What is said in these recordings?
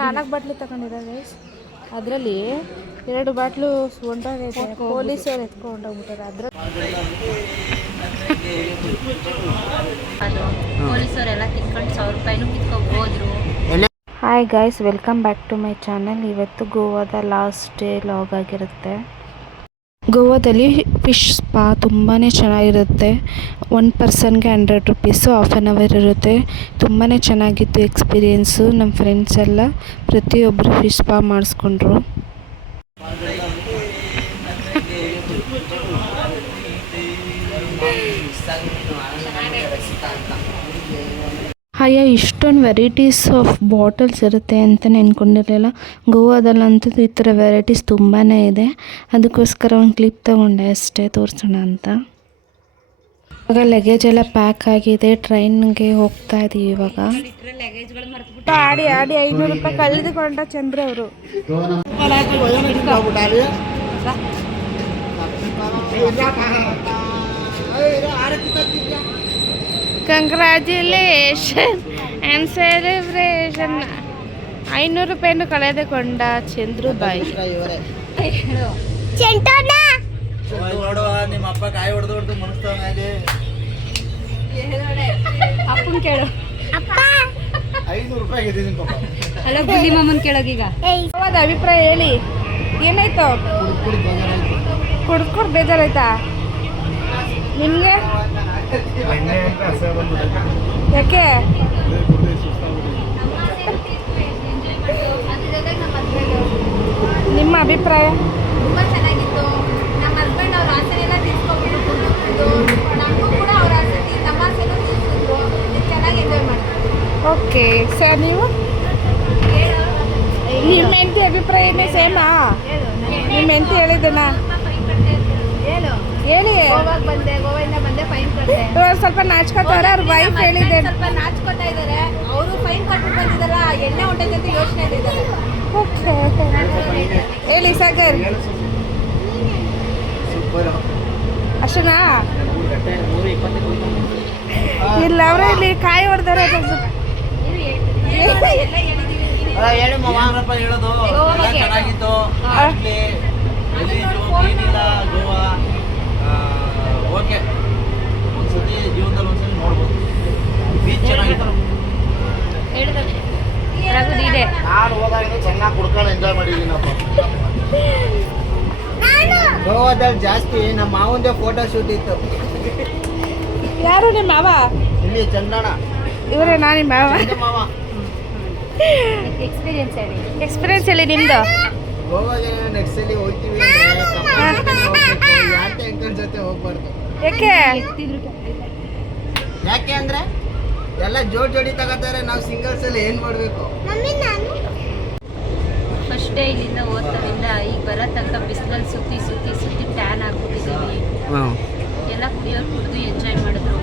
4 bottle ತಗೊಂಡಿದ್ದಾರೆ guys. ಅದರಲ್ಲಿ 2 bottle ಹೊಂಟೋಗೈತೆ. ಪೊಲೀಸರು ಎತ್ಕೊಂಡು ಹೋಗ್ಬಿಟ್ಟಾರೆ. ಪೊಲೀಸರೆಲ್ಲ ಕಿತ್ಕೊಂಡು 1000 ರೂಪಾಯಿನೂ ಕಿತ್ಕೊಂಡು ಹೋದ್ರು. Hi guys, welcome back to my channel. ಇವತ್ತು ಗೋವಾದ ಲಾಸ್ಟ್ ಡೇ ಲಾಗ್ ಆಗಿರುತ್ತೆ. ಗೋವಾದಲ್ಲಿ ಫಿಶ್ ಸ್ಪಾ ತುಂಬಾ ಚೆನ್ನಾಗಿರುತ್ತೆ. 1 ಪರ್ಸನ್ಗೆ 100 ರುಪೀಸು, ಹಾಫ್ ಆನ್ ಅವರ್ ಇರುತ್ತೆ. ತುಂಬಾ ಚೆನ್ನಾಗಿತ್ತು ಎಕ್ಸ್ಪೀರಿಯೆನ್ಸು. ನಮ್ಮ ಫ್ರೆಂಡ್ಸ್ ಎಲ್ಲ ಪ್ರತಿಯೊಬ್ಬರು ಫಿಶ್ ಸ್ಪಾ ಮಾಡಿಸ್ಕೊಂಡ್ರು. ಅಯ್ಯ, ಇಷ್ಟೊಂದು ವೆರೈಟೀಸ್ ಆಫ್ ಬಾಟಲ್ಸ್ ಇರುತ್ತೆ ಅಂತ ನೆನ್ಕೊಂಡಿರಲಿಲ್ಲ. ಗೋವಾದಲ್ಲಂತೂ ಈ ಥರ ವೆರೈಟೀಸ್ ತುಂಬಾ ಇದೆ. ಅದಕ್ಕೋಸ್ಕರ ಒಂದು ಕ್ಲಿಪ್ ತೊಗೊಂಡೆ ಅಷ್ಟೇ, ತೋರಿಸೋಣ ಅಂತ. ಇವಾಗ ಲಗೇಜ್ ಎಲ್ಲ ಪ್ಯಾಕ್ ಆಗಿದೆ. ಟ್ರೈನ್ಗೆ ಹೋಗ್ತಾ ಇದ್ದೀವಿ ಇವಾಗ. ಆಡಿ 500 ರೂಪಾಯಿ ಕಳೆದುಕೊಂಡ ಚಂದ್ರ ಅವರು. Congratulation and celebration. 500 ರೂಪಾಯಿನೂ ಕಳೆದುಕೊಂಡ ಚಂದ್ರು ಬಾಯಿ. ನಿಮ್ಮ ಅಪ್ಪ ಕಾಯಿ ಹೊಡೆದು ಅಪ್ಪನ ಕೇಳು. 500 ರೂಪಾಯಿ ಅಲ್ಲ, ಬುಲಿ ಮಾಮನ್ ಕೇಳೋಗೀಗ. ಅಭಿಪ್ರಾಯ ಹೇಳಿ, ಏನಾಯ್ತು? ಕುಡ್ದು ಬೇಜಾರಾಯ್ತಾ ನಿಮಗೆ? ಯಾಕೆ? ನಿಮ್ಮ ಅಭಿಪ್ರಾಯ? ತುಂಬ ಚೆನ್ನಾಗಿತ್ತು. ನಮ್ಮ ಹಸ್ಬೆಂಡ್ ಅವ್ರ ಆಸೆನೆಲ್ಲ ತೀರ್ಸ್ಕೊಂಡ್ಬಿಟ್ಟು ನಮಗೂ ಕೂಡ ಅವ್ರ ಆಸೆ ನಮ್ಮ ಆಸೆನೂ ತೀರ್ಸಿದ್ರು. ಚೆನ್ನಾಗಿ ಎಂಜಾಯ್ ಮಾಡಿದ್ರು. ಓಕೆ ಸರ್, ನೀವು ನಿಮ್ಮ ಹೆಂಡತಿ ಅಭಿಪ್ರಾಯನೇ ಸೇಮಾ? ನಿಮ್ಮ ಹೆಂಡತಿ ಹೇಳಿದ್ದನ ಹೇಳಿ. ಗೋವಾದಿಂದ ಬಂದೆ ಫೈನ್ ಕಟ್ಟೆ. ಸ್ವಲ್ಪ ನಾಚ್ಕೋತಾರೆ. ಅವ್ರ ವೈಫ್ ಹೇಳಿದ್ದೆ. ಸ್ವಲ್ಪ ನಾಚ್ಕೊತಾ ಇದ್ದಾರೆ. ಅವರು ಫೈನ್ ಕಟ್ಬಿಟ್ಟು ಬಂದಿದ್ದಾರ, ಎಣ್ಣೆ ಹೊಂಟೈತೆ ಅಂತ ಯೋಚನೆ ಇದ್ದಾರೆ. ಓಕೆ ಹೇಳಿ ಸಾಗರ್. ಅಷ್ಟನಾ? ಇಲ್ಲ, ಅವರೇ ಇಲ್ಲಿ ಕಾಯಿ ಹೊಡೆದಾರೆ. ಹೇಳೋದು ಚೆನ್ನಾಗಿತ್ತು. ಗೋವಾ ಓಕೆ, ಒಂದ್ಸತಿ ಜೀವನದಲ್ಲಿ ಒಂದ್ಸತಿ ನೋಡ್ಬೋದು. ಬೀಚ್ ಚೆನ್ನಾಗಿತ್ತು. ನಾನು ಹೋದಾಗ ಚೆನ್ನಾಗಿ ಕುಡ್ಕೊಂಡು ಎಂಜಾಯ್ ಮಾಡಿದ್ದೀನಪ್ಪ. ಗೋವಾದಲ್ಲಿ ಜಾಸ್ತಿ ನಮ್ಮ ಮಾವಂದೇ ಫೋಟೋ ಶೂಟ್ ಇತ್ತು. ಯಾರು ನಿಮ್ಮ ಮಾವ? ಇಲ್ಲಿ ಚಂದನ. ಇವರೇ ನಾ ನಿಮ್ಮ ಮಾವ? ಎಕ್ಸ್ಪೀರಿಯನ್ಸ್ ಹೇಳಿ ನಿಮ್ದು. ಗೋವಾಗೆ ನೆಕ್ಸ್ಟ್ ಸಲ ಹೋಗ್ತೀವಿ ಯಾಕೆ ಅಂಕಲ್ ಜೊತೆ ಹೋಗ್ಬಾರ್ದು. ಯಾಕೆ ಅಂದ್ರೆ ಎಲ್ಲ ಜೋಡಿ ತಗೋತಾರೆ. ನಾವು ಸಿಂಗಲ್ಸ್ ಅಲ್ಲಿ ಏನ್ ಮಾಡ್ಬೇಕು? ಫಸ್ಟ್ ಡೇ ಇಲ್ಲಿಂದ ಓದ್ತಾವಿಂದ ಈಗ ಬರೋ ತನಕ ಬಿಸಿಲಲ್ಲಿ ಸುತ್ತಿ ಟ್ಯಾನ್ ಆಗ್ಬಿಟ್ಟಿದ್ದೀವಿ. ಎಲ್ಲ ಕುಡಿಯೋರು ಕುಡಿದು ಎಂಜಾಯ್ ಮಾಡಿದ್ರು.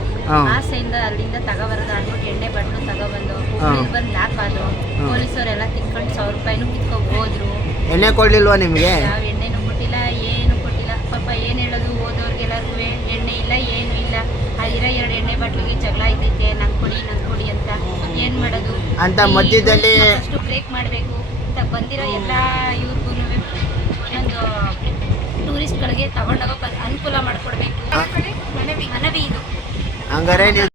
ಆಸೆಯಿಂದ ಅಲ್ಲಿಂದ ತಗೋಬರೋದು ಅಂದ್ಬಿಟ್ಟು ಎಣ್ಣೆ ಬಾಟ್ಲು ತಗೊಬಂದು ಬಂದು ಲ್ಯಾಪ್ ಆದ್ರು. ಪೊಲೀಸರೆಲ್ಲ ಕಿತ್ಕೊಂಡು 1000 ರೂಪಾಯಿನೂ ಕಿತ್ಕೊಂಡು ಹೋದ್ರು. ಎಣ್ಣೆ ಕೊಡ್ಲಿಲ್ವಾ ನಿಮಗೆ? ಯಾವ ಎಣ್ಣೆನೂ ಕೊಟ್ಟಿಲ್ಲ, ಏನು ಕೊಟ್ಟಿಲ್ಲ. ಪಾಪ ಏನು ಹೇಳೋದು, ಓದೋರ್ಗೆಲ್ಲರಿಗೂ ಎಣ್ಣೆ ಇಲ್ಲ, ಏನು ಇಲ್ಲ. ಅಲ್ಲಿರೋ 2 ಎಣ್ಣೆ ಬಾಟ್ಲಿಗೆ ಜಗಳ ಇದ್ದೈತೆ. ನಂಗೆ ಕೊಡಿ ಅಂತ. ಏನು ಮಾಡೋದು ಅಂತ ಮಧ್ಯದಲ್ಲಿ ಅಷ್ಟು ಬ್ರೇಕ್ ಮಾಡಬೇಕು ಅಂತ ಬಂದಿರೋ ಎಲ್ಲ ಇವ್ರಿಗೂ ಇನ್ನೊಂದು ಟೂರಿಸ್ಟ್ಗಳಿಗೆ ತಗೊಂಡೋಗೋ ಅನುಕೂಲ ಮಾಡಿಕೊಡ್ಬೇಕು. ಮನವಿ ಇದು. ಹಂಗಾರೆ ನೀವು